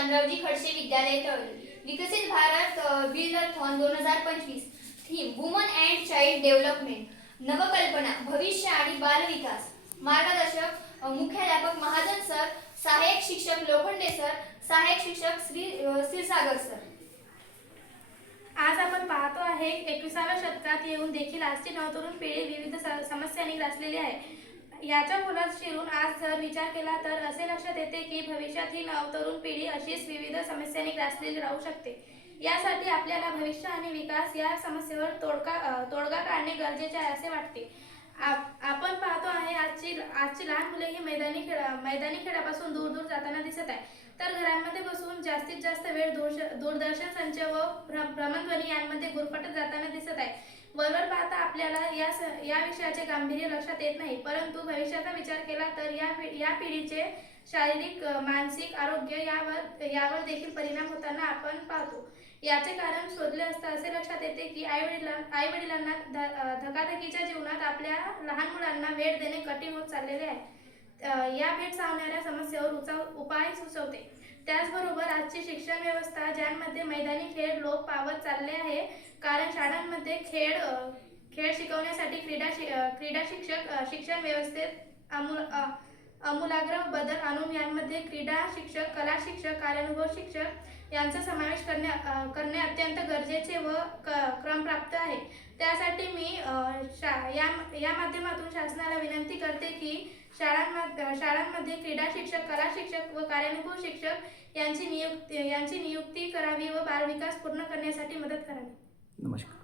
चांद्रावजी खडसे विद्यालय तळी. विकसित Bharat buildathon 2025. Theme woman and child development. नवकल्पना, भविष्य आणि बालविकास. मार्गदर्शक मुख्याध्यापक महाजन सर, सहाय्यक शिक्षक लोखंडे सर, सहाय्यक शिक्षक क्षीरसागर सर. आज आपण पाहतो आहे 21व्या शतकात येऊन देखील आजची नवतरुण पिढी विविध समस्यांनी ग्रासलेली आहे. याच्या खोलात शिरून आज जर विचार केला तर असे लक्षात येते की भविष्यात ही नवतरुण पिढी अशीच विविध समस्यांनी ग्रासलेली राहू शकते. यासाठी आपल्याला भविष्य आणि विकास या समस्येवर तोडगा काढणे गरजेचे आहे असे वाटते. आपण पाहतो आहे आजची लहान मुले ही मैदानी खेळापासून दूर दूर जाताना दिसत आहे, तर घरांमध्ये बसून जास्तीत जास्त वेळ दूरदर्शन संच व भ्रमणध्वनी यांमध्ये गुरफटत जाताना दिसत आहे. वरवर पाहता आपल्याला या विषयाचे गांभीर्य लक्षात येत नाही, परंतु भविष्याचा विचार केला तर या पिढीचे शारीरिक मानसिक आरोग्य यावर देखील परिणाम होताना आपण पाहतो. याचे कारण शोधले असता असे लक्षात येते की आई-वडिलांना धकाधकीच्या जीवनात आपल्या लहान मुलांना वेळ देणे कठीण होत चाललेले आहे. या भेडसावणाऱ्या समस्येवर उपाय सुचवते. त्याचबरोबर आजची शिक्षण व्यवस्था ज्यांमध्ये मैदानी खेळ लोप पावत चालले आहे, कारण शाळांमध्ये खेळ शिकवण्यासाठी क्रीडा शिक्षण व्यवस्थेत आमूलाग्र बदल आणून यांमध्ये क्रीडा शिक्षक, कला शिक्षक, कार्यानुभव शिक्षक यांचा समावेश करणे अत्यंत गरजेचे व क्रमप्राप्त आहे. त्यासाठी मी या माध्यमातून शासनाला विनंती करते की शाळांमध्ये क्रीडा शिक्षक, कला शिक्षक व कार्यानुभव शिक्षक यांची नियुक्ती करावी व बालविकास पूर्ण करण्यासाठी मदत करावी. नमस्कार.